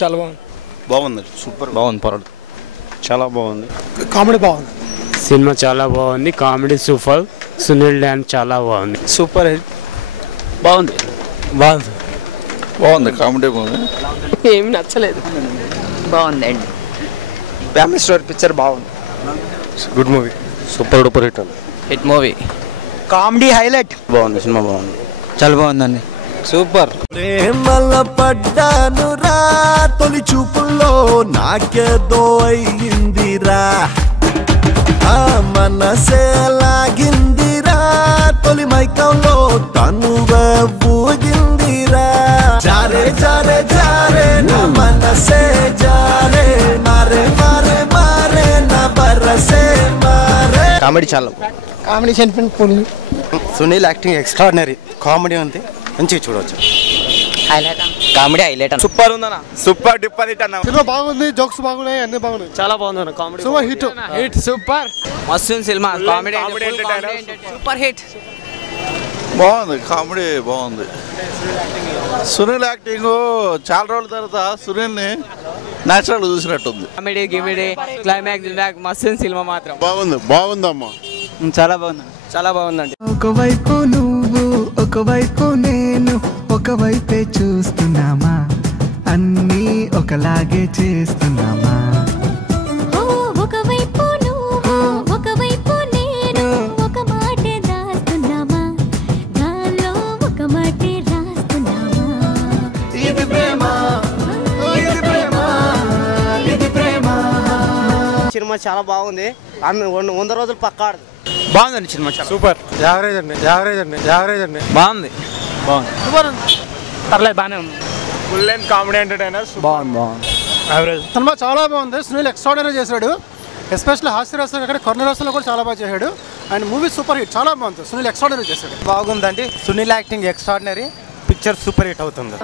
చాలా బాగుంది. బాగుంది, సూపర్ బాగుంది. పర్వాలేదు, చాలా బాగుంది. కామెడీ బాగుంది. సినిమా చాలా బాగుంది. Comedy super. సునీల్ డ్యాన్స్ చాలా బాగుంది. Super hit. బాగుంది బాగుంది. బాగుంది, కామెడీ బాగుంది. ఏమి నచ్చలేదు. బాగుందండి. ఫ్యామిలీ స్టోరీ పిక్చర్ బాగుంది. Good movie, super duper hit అండి. Hit movie. Comedy highlight. బాగుంది, సినిమా బాగుంది, చాలా బాగుందండి. సూపర్. ప్రేమల పడ్డానురా తొలి చూపుల్లో నాకేదో అయ్యిందిరా ఆ మనసే లాగిందిరా తొలి మైకంలో తనువే ఊగిందిరా జారే జారే జారే నా మనసే జారే మారే మారే మారే నా బరసే మారే. కామెడీ చాలా కామెడీ సెంటిమెంట్ పోనీ. Sunil acting extraordinary. కామెడీ ఉంది, మంచిగా చూడవచ్చు. Comedy highlight. సూపర్ ఉందన్న, సూపర్ డూపర్ హిట్ అన్న. సినిమా బాగుంది, జోక్స్ బాగున్నాయి, అన్ని బాగున్నాయి. చాలా బాగుంది. Comedy super hit. Hit super. మస్తు సినిమా. Comedy super hit. బాగుంది, కామెడీ బాగుంది. సునీల్ యాక్టింగ్ చాలా రోజుల తర్వాత సునీల్ని న్యాచురల్ చూసినట్టుంది. కామెడీ గిమిడీ క్లైమాక్స్ మస్తు సినిమా మాత్రం. బాగుంది, బాగుందమ్మా, చాలా బాగుంది. చాలా బాగుందండి. ఒకవైపు నువ్వు ఒకవైపు నేను ఒకవైపే చూస్తున్నామా అన్నీ ఒకలాగే చేస్తున్నామా ఒకవైపు నువ్వు ఒకవైపు నేను ఒక మాటే దాస్తున్నామా గాల్లో ఒక మాటే రాస్తున్నామా. ఇది ప్రేమ ఇది ప్రేమ ఇది ప్రేమ. సినిమా చాలా బాగుంది. 100 రోజులు పక్కా బాగుందండి సినిమా. సూపర్. యావరేజ్ అండి, యావరేజ్ అండి, యావరేజ్ అండి. బాగుంది. పర్లేదు, బాగానే ఉంది. Full length comedy entertainer. బాగుంది. యావరేజ్. సినిమా చాలా బాగుంది. సునీల్ ఎక్స్ట్రాడినరీ చేశాడు. ఎస్పెషల్లీ హాస్యరసం ఇక్కడ కొర్నరసంలో కూడా చాలా బాగా చేశాడు. అండ్ మూవీ సూపర్ హిట్, చాలా బాగుంది. సునీల్ ఎక్స్ట్రాడినరీ చేశాడు. బాగుందండి. Sunil acting extraordinary. Picture super hit అవుతుంది.